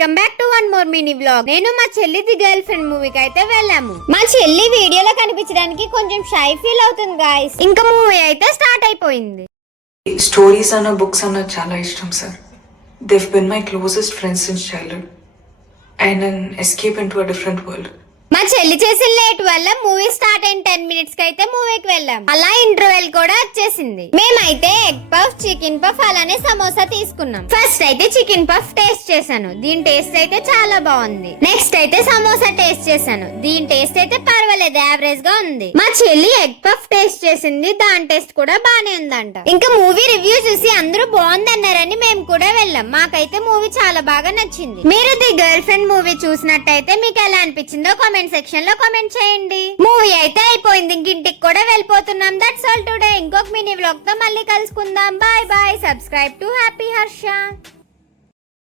Welcome back to one more mini vlog. నేను మా చెల్లిది girl friend మూవీకి అయితే వెళ్ళాము. మా చెల్లి వీడియోలో కనిపించడానికి కొంచెం షై ఫీల్ అవుతుంది గాయ్స్. ఇంకా మూవీ అయితే స్టార్ట్ అయిపోయింది. స్టోరీస్ అన్న బుక్స్ అన్న చాలా ఇష్టం sir. They've been my closest friends since childhood and an escape into a different world. మా చెల్లి చేసిన లేట్ వల్ల మూవీ స్టార్ట్ అయిన 10 minutes కి అయితే మూవీకి వెళ్ళాం. అలా ఇంటర్వెల్ కూడా వచ్చేసింది. మేమైతే ఎగ్ పఫ్, చికెన్ పఫ్ అలానే సమోసా తీసుకున్నాం. ఫస్ట్ అయితే చికెన్ పఫ్ టేస్ట్ చేశాను. దీని టేస్ట్ అయితే చాలా బాగుంది. నెక్స్ట్ అయితే సమోసా టేస్ట్ చేశాను. దీని టేస్ట్ అయితే పర్వాలేదు, యావరేజ్ గా ఉంది. మా చెల్లి ఎగ్ పఫ్ టేస్ట్ చేసింది. దాని టేస్ట్ కూడా బానే ఉందంట. ఇంకా మూవీ రివ్యూ చూసి అందరూ బాగుందన్నారని మేము కూడా వెళ్ళాం. మాకైతే మూవీ చాలా బాగా నచ్చింది. మీరు ది గర్ల్ ఫ్రెండ్ మూవీ చూసినట్టయితే మీకు ఎలా అనిపించిందో కామెంట్ సెక్షన్ లో కామెంట్ చేయండి. మూవీ అయితే అయిపోయింది. ఇంటికి కూడా వెళ్ళిపోతున్నాం. That's all today. ఇంకొక మినీ వ్లాగ్ తో మళ్ళీ కలుసుకుందాం. Bye bye. Subscribe to happy Harsha.